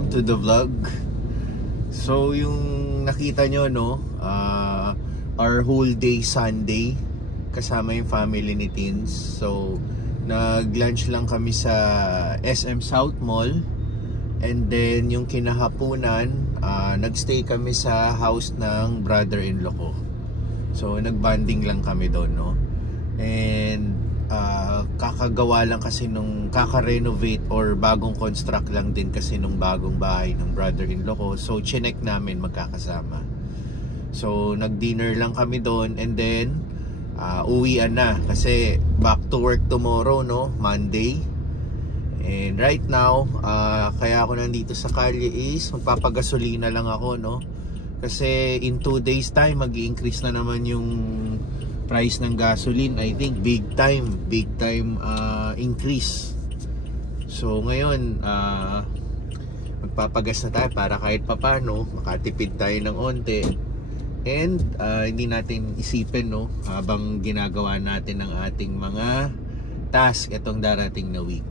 welcome to the vlog. So yung nakita nyo, no, our whole day Sunday kasama yung family ni Teens. So nag-lunch lang kami sa SM South Mall, and then yung kinahapunan nagstay kami sa house ng brother-in-law ko. So nagbanding lang kami doon, no. And kakagawa lang kasi nung kaka-renovate or bagong construct lang din kasi nung bagong bahay ng brother-in-law ko. So chinek namin magkakasama. So nag-dinner lang kami doon, and then uwian na kasi back to work tomorrow, no, Monday. And right now kaya ako nandito sa kalye is magpapagasolina lang ako, no, kasi in 2 days time mag-i-increase na naman yung price ng gasoline. I think big time increase. So ngayon magpapagas na tayo para kahit papano makatipid tayo ng onte, and hindi natin isipin, no, habang ginagawa natin ang ating mga task itong darating na week.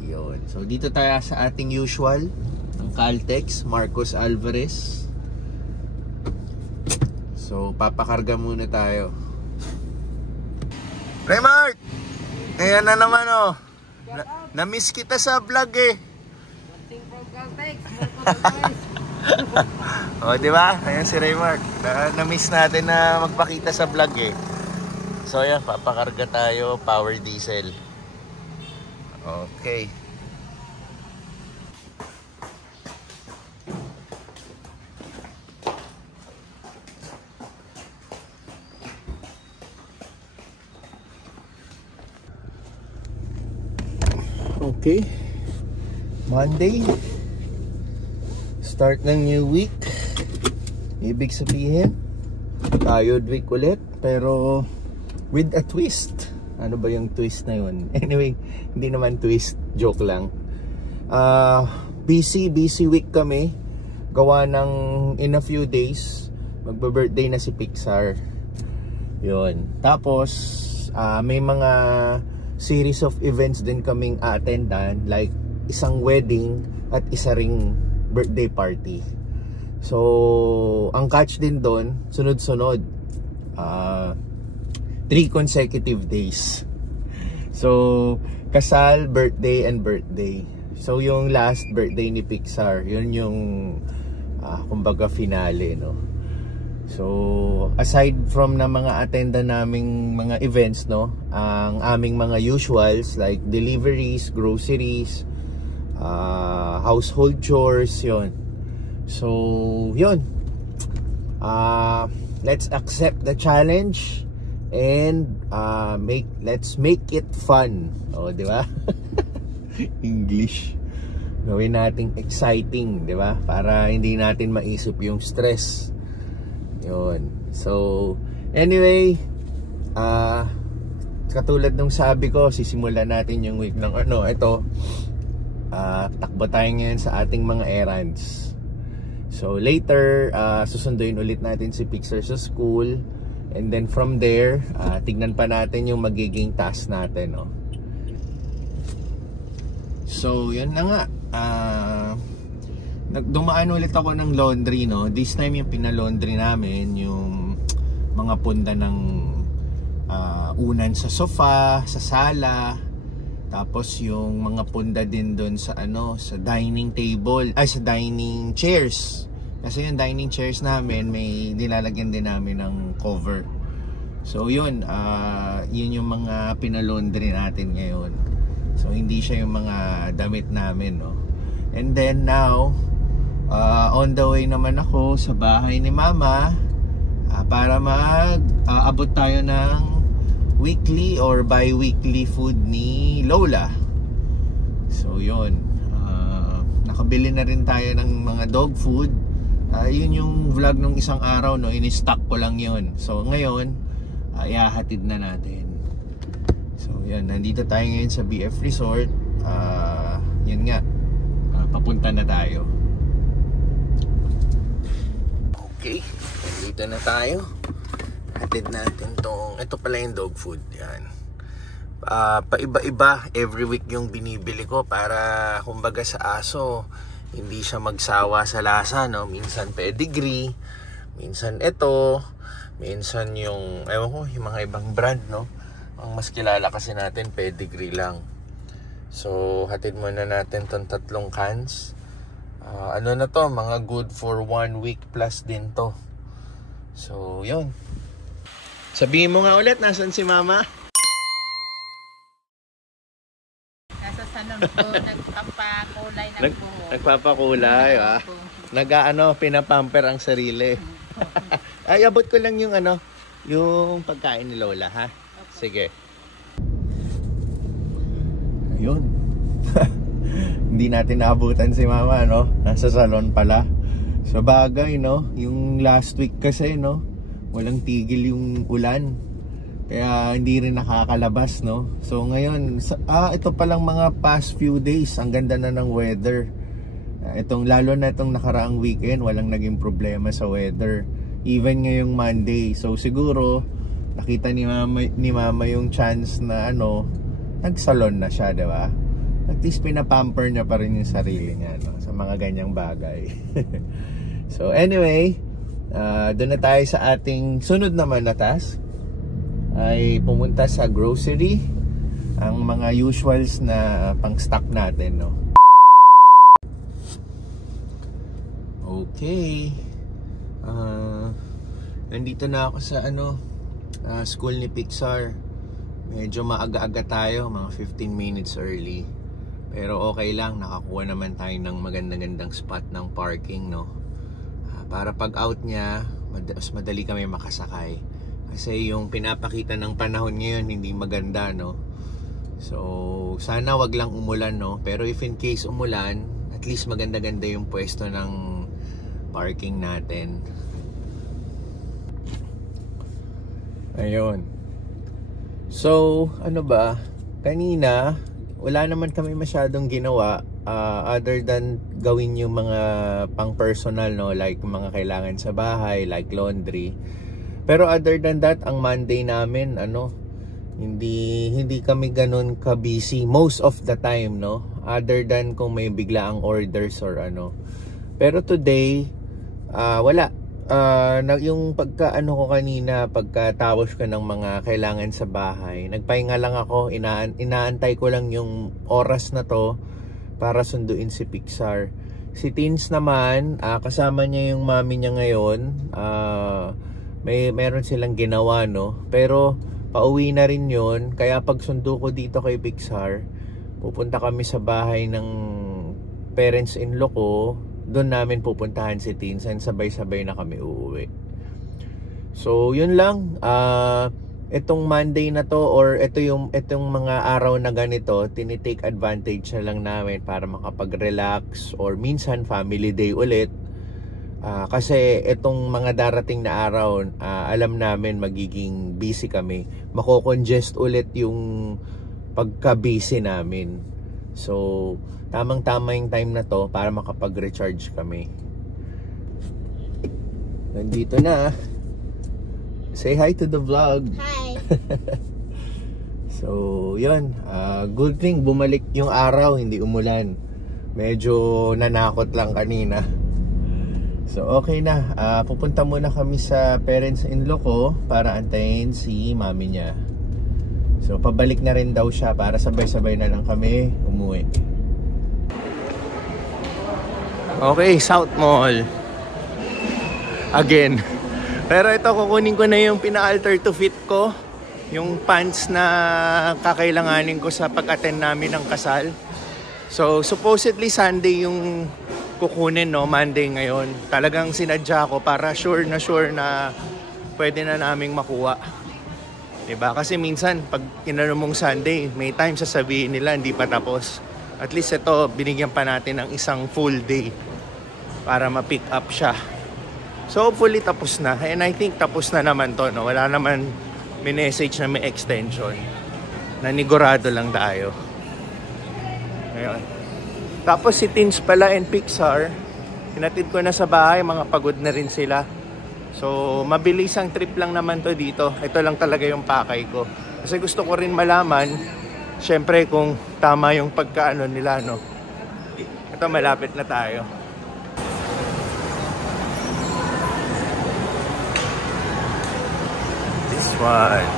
Yun. So dito tayo sa ating usual ng Caltex, Marcos Alvarez. So papakarga muna tayo. Raymart! Ayan na naman, oh. Na-miss kita sa vlog eh. O, di ba? Ayan si Raymart. Na-miss natin na magpakita sa vlog eh. So ayan, papakarga tayo, power diesel. Okay. Okay, Monday, start ng new week. Ibig sabihin tired week ulit, pero with a twist. Ano ba yung twist na yun? Anyway, hindi naman twist, joke lang. Busy week kami. Gawa ng in a few days magbe-birthday na si Pixar. Yun. Tapos may mga series of events din kaming attendan, like isang wedding at isa ring birthday party. So ang catch din doon, sunod-sunod 3 consecutive days. So kasal, birthday, and birthday. So yung last birthday ni Pixar, yun yung kumbaga finale, no. So aside from na mga attenda naming mga events, no, ang aming mga usuals like deliveries, groceries, household chores, yun. So yun, let's accept the challenge and let's make it fun. O, di ba? English. Gawin nating exciting, di ba? Para hindi natin maisip yung stress. Yun. So anyway, katulad nung sabi ko, sisimulan natin yung week ng ito, takbo tayo ngayon sa ating mga errands. So later, susunduin ulit natin si Pixar sa school, and then from there, tignan pa natin yung magiging task natin, no? So yun na nga, dumaan ulit ako ng laundry, no. This time yung pinalaundry namin yung mga punda ng unan sa sofa, sa sala, tapos yung mga punda din doon sa sa dining table, sa dining chairs. Kasi yung dining chairs namin may nilalagyan din namin ng cover. So yun, yun yung mga pinalaundry natin ngayon. So hindi siya yung mga damit namin, no. And then now, on the way naman ako sa bahay ni Mama para abot tayo ng weekly or bi-weekly food ni Lola. So yun, nakabili na rin tayo ng mga dog food. Yun yung vlog nung isang araw, no, in-stock ko lang yun. So ngayon, ihahatid na natin. So yun, nandito tayo ngayon sa BF Resort. Yun nga, papunta na tayo. Okay, dito na tayo. Hatid natin tong, ito pala yung dog food, yan, paiba-iba every week yung binibili ko para kumbaga sa aso hindi siya magsawa sa lasa, no? Minsan pedigree, minsan ito, minsan yung ewan ko, yung mga ibang brand, no? Ang mas kilala kasi natin pedigree lang. So hatid muna natin tong 3 cans. Ano na to, mga good for 1 week plus din to. So yun, sabihin mo nga ulit, nasan si mama? Nagpapakulay ng buhok. Nagpapakulay, ah. Pinapamper ang sarili. Ay, abot ko lang yung yung pagkain ni Lola, ha? Sige. Ayun. Hindi natin naabutan si mama, no? Nasa salon pala. Sa bagay, no? Yung last week kasi, no? Walang tigil yung ulan. Kaya hindi rin nakakalabas, no? So ngayon, ito palang mga past few days, ang ganda na ng weather. Lalo na itong nakaraang weekend, walang naging problema sa weather. Even ngayong Monday. So siguro, nakita ni mama yung chance na nagsalon na siya, di ba? At least pinapamper niya pa rin yung sarili niya, no? Sa mga ganyang bagay. So anyway, doon na tayo sa ating sunod naman na task. Ay pumunta sa grocery, ang mga usuals na pang-stock natin, no? Okay. Nandito na ako sa school ni Pixar. Medyo maaga-aga tayo, mga 15 minutes early. Pero okay lang, nakakuha naman tayo ng magandang spot ng parking, no? Para pag out niya, mas madali kami makasakay. Kasi yung pinapakita ng panahon ngayon hindi maganda, no? So sana wag lang umulan, no? Pero if in case umulan, at least maganda-ganda yung pwesto ng parking natin. Ayun. So kanina wala naman kami masyadong ginawa other than gawin yung mga pang personal, no? Like mga kailangan sa bahay, like laundry. Pero other than that, ang Monday namin, hindi kami ganun ka-busy most of the time, no? Other than kung may biglaang orders or Pero today, wala. Yung ko kanina, pagkatapos ko ng mga kailangan sa bahay, nagpahinga lang ako, inaantay ko lang yung oras na to para sunduin si Pixar. Si Teens naman, kasama niya yung mami niya ngayon, meron silang ginawa, no? Pero pauwi na rin yun. Kaya pag sundo ko dito kay Pixar, pupunta kami sa bahay ng parents-in-law ko. Doon namin pupuntahan si Teens and sabay-sabay na kami uuwi. So yun lang. Itong Monday na to, or itong mga araw na ganito, tinitake advantage na lang namin para makapag-relax or minsan family day ulit. Kasi itong mga darating na araw, alam namin magiging busy kami. Mako-congest ulit yung pagka-busy namin. So, tamang-tama yung time na to para makapag-recharge kami. Nandito na. Say hi to the vlog. Hi. So, yun. Good thing bumalik yung araw, hindi umulan. Medyo nanakot lang kanina. So okay na, pupunta muna kami sa parents-in-law ko para antayin si mami niya. So pabalik na rin daw siya para sabay-sabay na lang kami umuwi. Okay, South Mall again. Pero ito, kukunin ko na yung pina-alter to fit ko, yung pants na kakailanganin ko sa pag-attend namin ng kasal. So supposedly Sunday yung kukunin, no? Monday ngayon. Talagang sinadya ko para sure na pwede na naming makuha. Diba? Kasi minsan pag inano mong Sunday, may time sasabihin nila hindi pa tapos. At least ito, binigyan pa natin ng isang full day para ma-pick up siya. So hopefully tapos na. And I think tapos na naman to, no? Wala naman may message na may extension. Nanigurado lang tayo. Ngayon. Tapos si Teens pala and Pixar, hinatid ko na sa bahay, mga pagod na rin sila. So mabilis ang trip lang naman to dito. Ito lang talaga yung pakay ko. Kasi gusto ko rin malaman, syempre kung tama yung pagkaano nila, no? Ito, malapit na tayo. This one.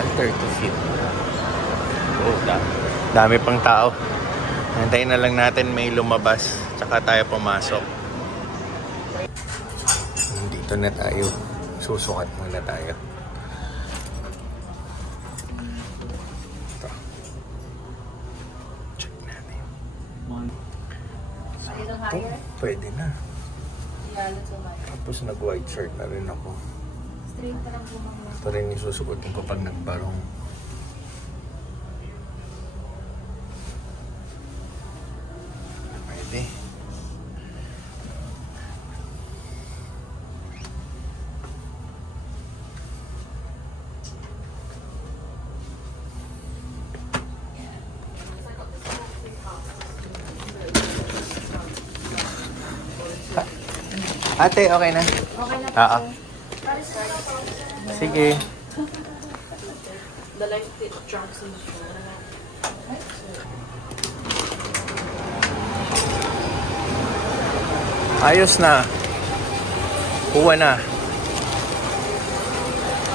Alternative. Oh, dami pang tao. Hintayin na lang natin may lumabas, tsaka tayo pumasok. Dito na tayo. Susukat muna tayo. Ito. Check natin. Ito, pwede na. Tapos nag-white shirt na rin ako. Ito rin yung susukotin ko pag nagbarong. Pwede. Ate, okay na? Okay na po. Oo. Sige. The light trunks in Ayos na. Kuha na.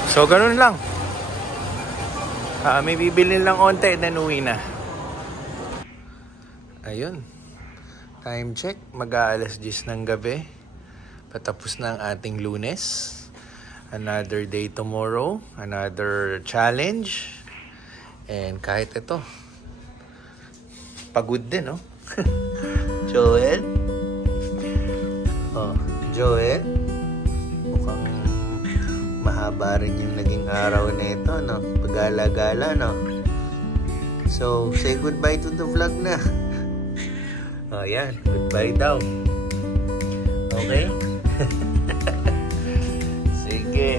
So, ganun lang. May bibilin lang onte, then uwi na. Ayun. Time check. Mag-aalas 10 ng gabi. Patapos na ang ating Lunes. Another day tomorrow. Another challenge. And kahit ito, pagod din, no? Joel? Oh, Joel? Mukhang mahaba rin yung naging araw na ito, no? Pagala-gala, no? So, say goodbye to the vlog na. Oh, yan. Goodbye daw. Okay? Sige.